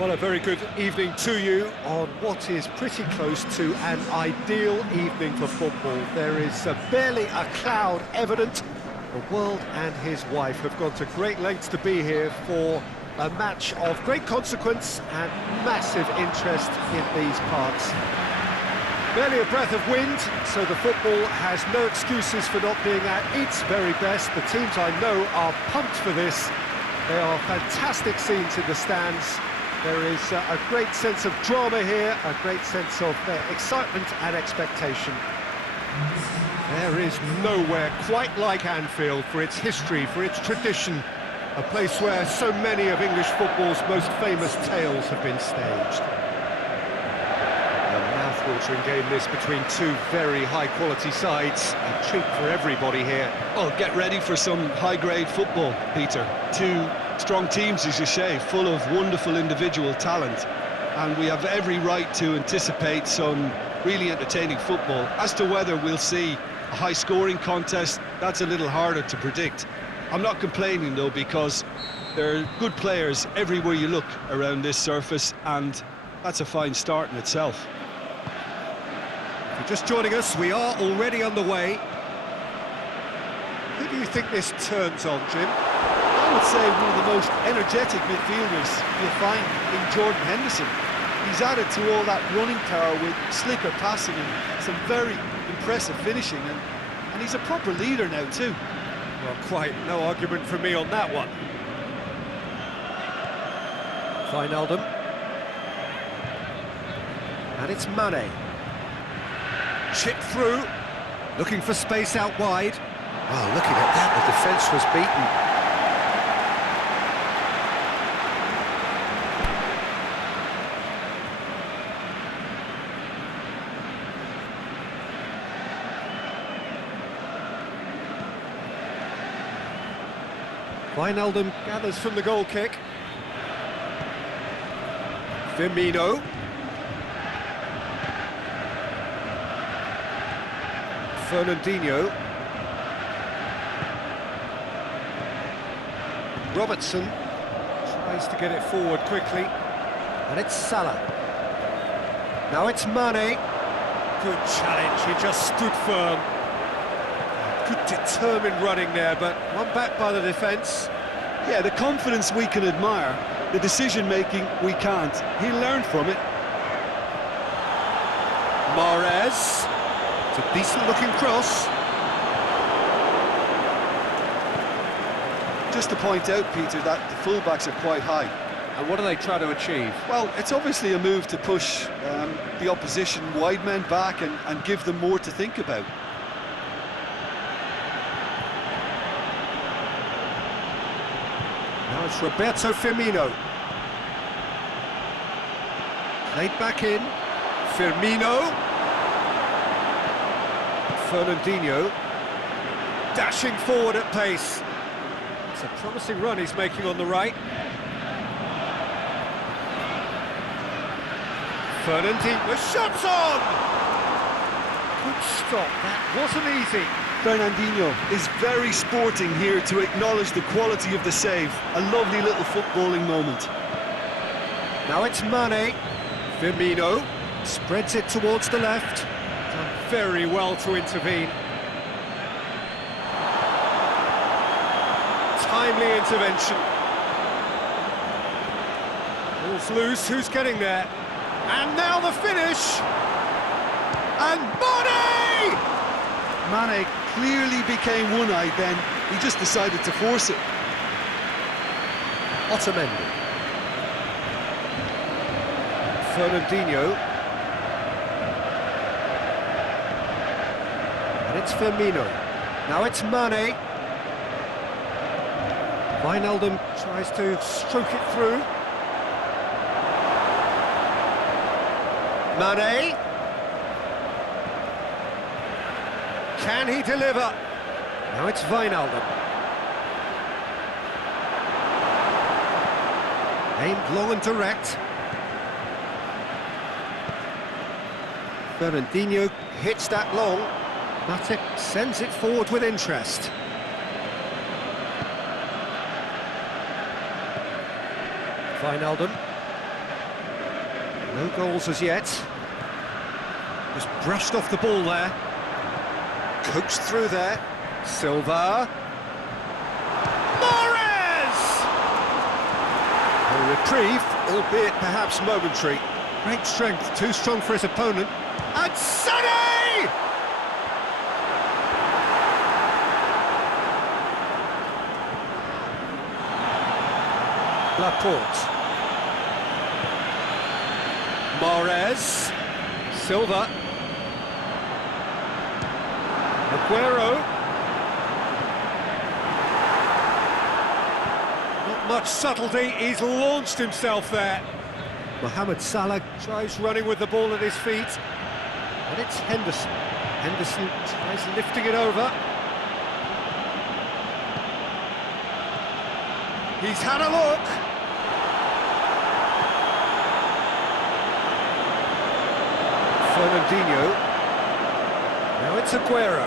Well, a very good evening to you on what is pretty close to an ideal evening for football. There is barely a cloud evident. The world and his wife have gone to great lengths to be here for a match of great consequence and massive interest in these parts. Barely a breath of wind, so the football has no excuses for not being at its very best. The teams I know are pumped for this. There are fantastic scenes in the stands. There is a great sense of drama here, a great sense of excitement and expectation. There is nowhere quite like Anfield for its history, for its tradition, a place where so many of English football's most famous tales have been staged. A mouth-watering game this between two very high-quality sides, a treat for everybody here. Well, get ready for some high-grade football, Peter. Two strong teams, as you say, full of wonderful individual talent, and we have every right to anticipate some really entertaining football. As to whether we'll see a high-scoring contest, that's a little harder to predict. I'm not complaining, though, because there are good players everywhere you look around this surface, and that's a fine start in itself. If you're just joining us, we are already underway. Who do you think this turns on, Jim? I would say one of the most energetic midfielders you'll find in Jordan Henderson. He's added to all that running power with slicker passing and some very impressive finishing, and he's a proper leader now too. Well, quite no argument from me on that one. Wijnaldum. And it's Mane. Chip through, looking for space out wide. Well, looking at that, the defence was beaten. Wijnaldum gathers from the goal kick. Firmino. Fernandinho. Robertson tries to get it forward quickly. And it's Salah. Now it's Mane. Good challenge, he just stood firm. Good determined running there, but one back by the defence. Yeah, the confidence we can admire, the decision-making we can't. He learned from it. Mahrez. It's a decent-looking cross. Just to point out, Peter, that the full-backs are quite high. And what do they try to achieve? Well, it's obviously a move to push the opposition wide men back and give them more to think about. Now it's Roberto Firmino. Played back in. Firmino. Fernandinho. Dashing forward at pace. It's a promising run he's making on the right. Fernandinho, shots on! Good stop, that wasn't easy. Fernandinho is very sporting here to acknowledge the quality of the save. A lovely little footballing moment. Now it's Mane. Firmino spreads it towards the left. Done very well to intervene. Timely intervention. Ball's loose, who's getting there? And now the finish! And Mane! Mane clearly became one-eyed then. He just decided to force it. Otamendi. Fernandinho. And it's Firmino. Now it's Mane. Wijnaldum tries to stroke it through. Mane. Can he deliver? Now it's Wijnaldum. Aimed long and direct. Fernandinho hits that long, but it sends it forward with interest. Wijnaldum. No goals as yet. Just brushed off the ball there. Coaxed through there. Silva. Mahrez! A reprieve, albeit perhaps momentary. Great strength, too strong for his opponent. And Sonny! Laporte. Mahrez. Silva. Aguero. Not much subtlety, he's launched himself there. Mohamed Salah tries running with the ball at his feet. And it's Henderson. Henderson tries lifting it over. He's had a look. Fernandinho. Now it's Aguero.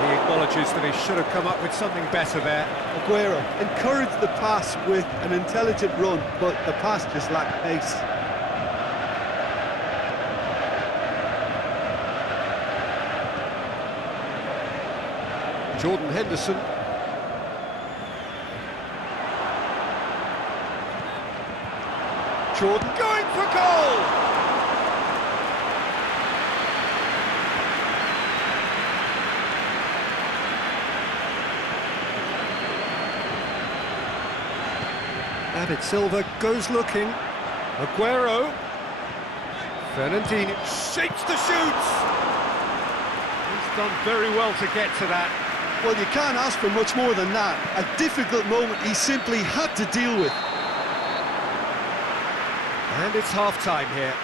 He acknowledges that he should have come up with something better there. Aguero encouraged the pass with an intelligent run, but the pass just lacked pace. Jordan Henderson. Jordan going for goal! David Silva goes looking. Aguero. Fernandinho shapes the shoots. He's done very well to get to that. Well, you can't ask for much more than that. A difficult moment he simply had to deal with. And it's half-time here.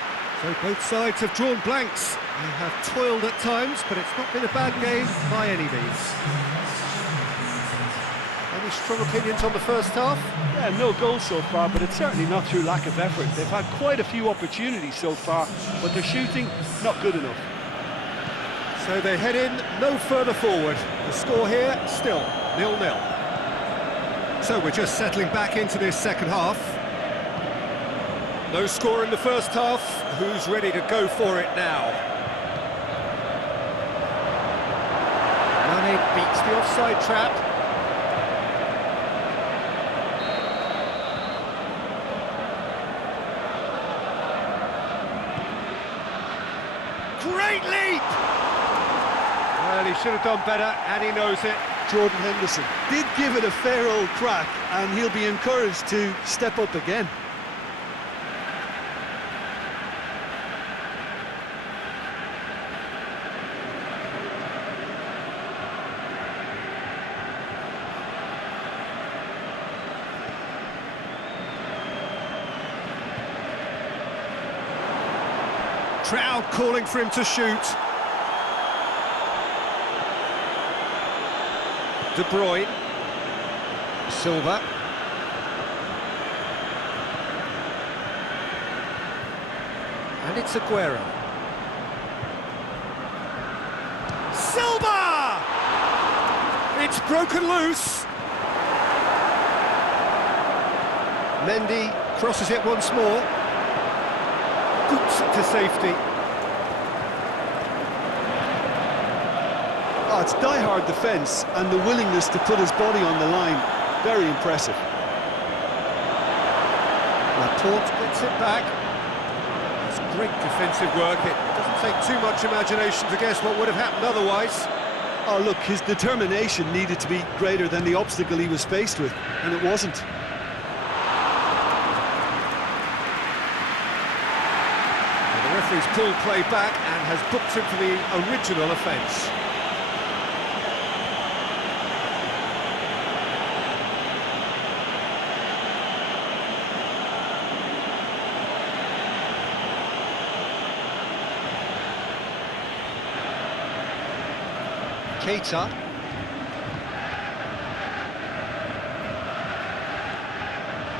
So both sides have drawn blanks. They have toiled at times, but it's not been a bad game by any means. Any strong opinions on the first half? Yeah, no goals so far, but it's certainly not through lack of effort. They've had quite a few opportunities so far, but their shooting, not good enough. So they head in no further forward. The score here, still 0-0. So we're just settling back into this second half. No score in the first half. Who's ready to go for it now? Mane beats the offside trap. Great leap! Well, he should have done better, and he knows it. Jordan Henderson did give it a fair old crack, and he'll be encouraged to step up again. Crowd calling for him to shoot. De Bruyne. Silva. And it's Aguero. Silva! It's broken loose. Mendy crosses it once more. Boots it to safety. Oh, it's die-hard defence and the willingness to put his body on the line. Very impressive. Laporte gets it back. It's great defensive work. It doesn't take too much imagination to guess what would have happened otherwise. Oh, look, his determination needed to be greater than the obstacle he was faced with, and it wasn't. The referee's pulled play back and has booked him for the original offence. Keita.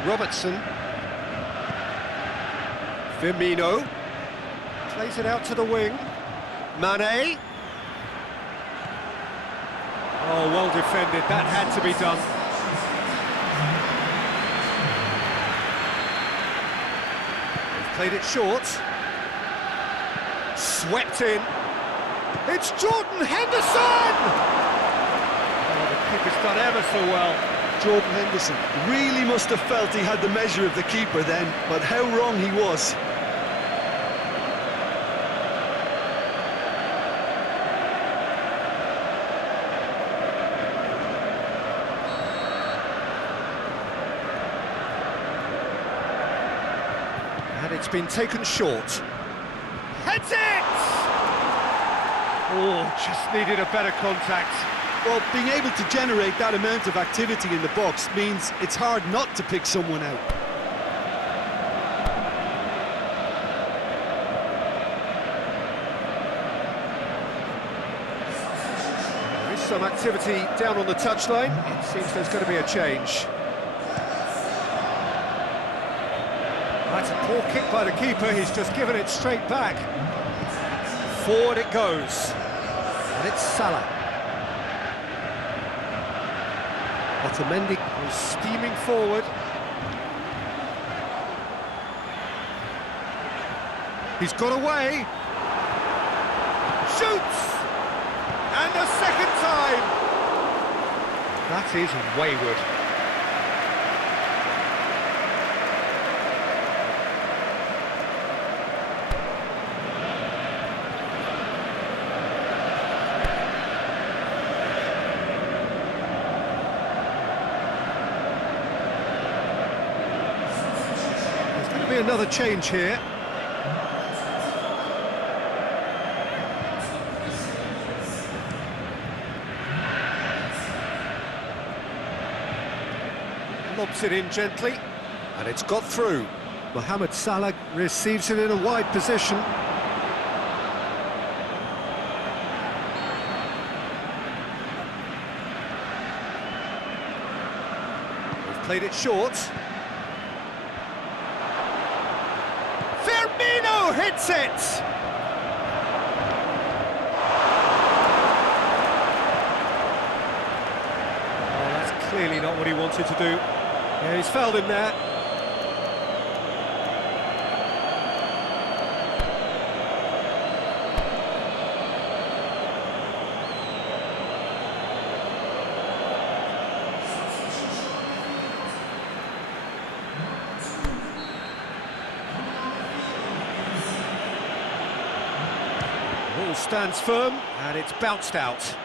Robertson. Firmino. Plays it out to the wing. Mane. Oh, well defended. That had to be done. Played it short. Swept in. It's Jordan Henderson! Oh, the keeper's done ever so well. Jordan Henderson really must have felt he had the measure of the keeper then, but how wrong he was. And it's been taken short. Heads it! Oh, just needed a better contact. Well, being able to generate that amount of activity in the box means it's hard not to pick someone out. There is some activity down on the touchline. It seems there's going to be a change. That's a poor kick by the keeper. He's just given it straight back. Forward it goes. And it's Salah. Otamendi was steaming forward. He's got away. Shoots! And a second time! That is wayward. Another change here. Lobs it in gently, and it's got through. Mohamed Salah receives it in a wide position. They've played it short. Hits it! Oh, that's clearly not what he wanted to do. Yeah, he's fouled him there. Ball stands firm, and it's bounced out.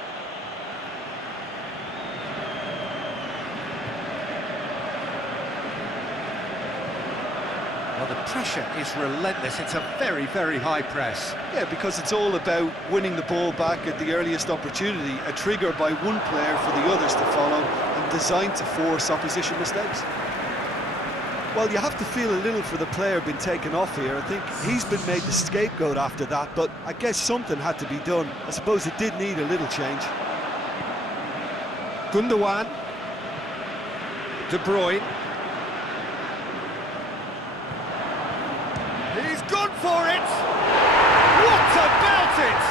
Well, the pressure is relentless. It's a very, very high press. Yeah, because it's all about winning the ball back at the earliest opportunity, a trigger by one player for the others to follow, and designed to force opposition mistakes. Well, you have to feel a little for the player being taken off here. I think he's been made the scapegoat after that, but I guess something had to be done. I suppose it did need a little change. Gundogan. De Bruyne. He's gone for it! What about it?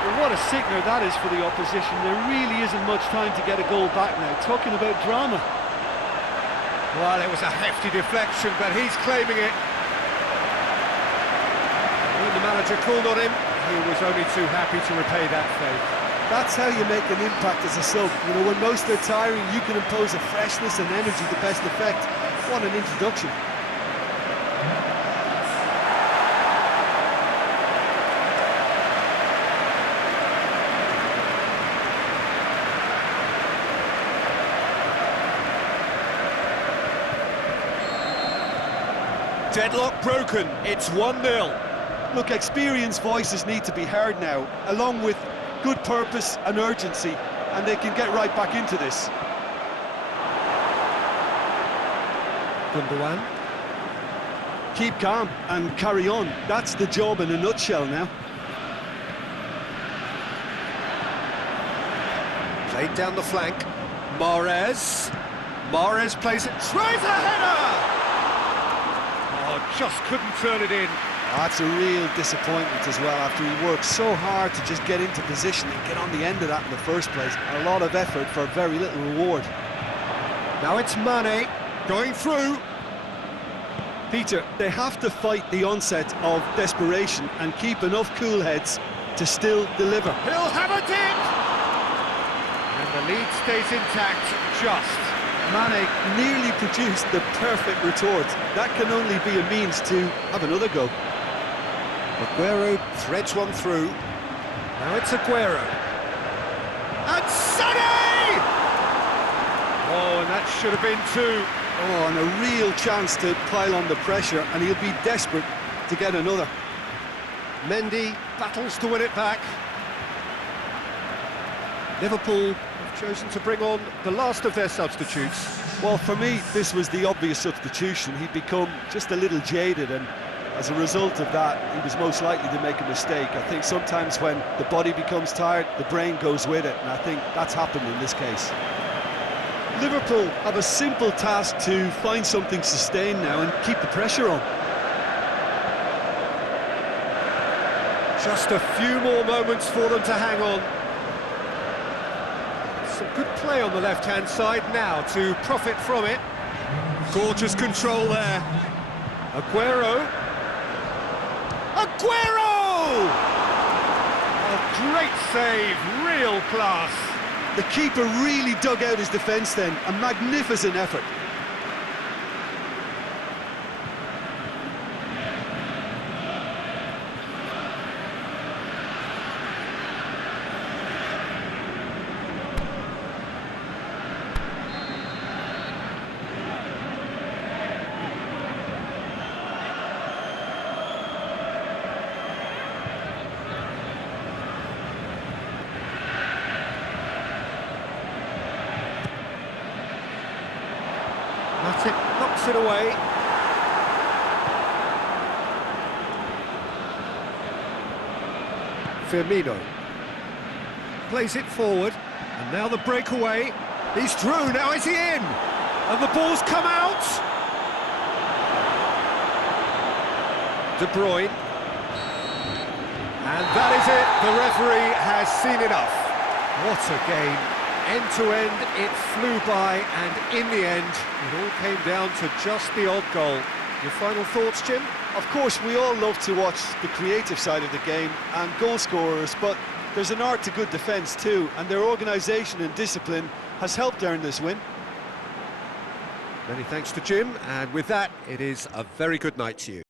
Well, what a sickener that is for the opposition. There really isn't much time to get a goal back now. Talking about drama. Well, it was a hefty deflection, but he's claiming it. When the manager called on him, he was only too happy to repay that favour. That's how you make an impact as a sub. You know, when most are tiring, you can impose a freshness and energy to best effect. What an introduction. Deadlock broken, it's 1-0. Look, experienced voices need to be heard now, along with good purpose and urgency, and they can get right back into this. Gundogan. Keep calm and carry on. That's the job in a nutshell now. Played down the flank. Mahrez. Mahrez plays it, tries a header! Oh, just couldn't turn it in. That's a real disappointment as well, after he worked so hard to just get into position and get on the end of that in the first place. A lot of effort for very little reward. Now it's Mane going through. Peter, they have to fight the onset of desperation and keep enough cool heads to still deliver. He'll have a dip! And the lead stays intact, just. Mane nearly produced the perfect retort. That can only be a means to have another go. Aguero threads one through. Now it's Aguero. And Sané! Oh, and that should have been two. Oh, and a real chance to pile on the pressure, and he'll be desperate to get another. Mendy battles to win it back. Liverpool have chosen to bring on the last of their substitutes. Well, for me, this was the obvious substitution. He'd become just a little jaded, and as a result of that, he was most likely to make a mistake. I think sometimes when the body becomes tired, the brain goes with it, and I think that's happened in this case. Liverpool have a simple task to find something sustained now and keep the pressure on. Just a few more moments for them to hang on. Some good play on the left-hand side now to profit from it. Gorgeous control there. Aguero. Aguero! A great save, real class. The keeper really dug out his defence then, a magnificent effort. Matip knocks it away. Firmino plays it forward, and now the breakaway. He's through, now is he in? And the ball's come out! De Bruyne. And that is it, the referee has seen enough. What a game. End-to-end, it flew by, and in the end, it all came down to just the odd goal. Your final thoughts, Jim? Of course, we all love to watch the creative side of the game and goal scorers, but there's an art to good defence too, and their organisation and discipline has helped earn this win. Many thanks to Jim, and with that, it is a very good night to you.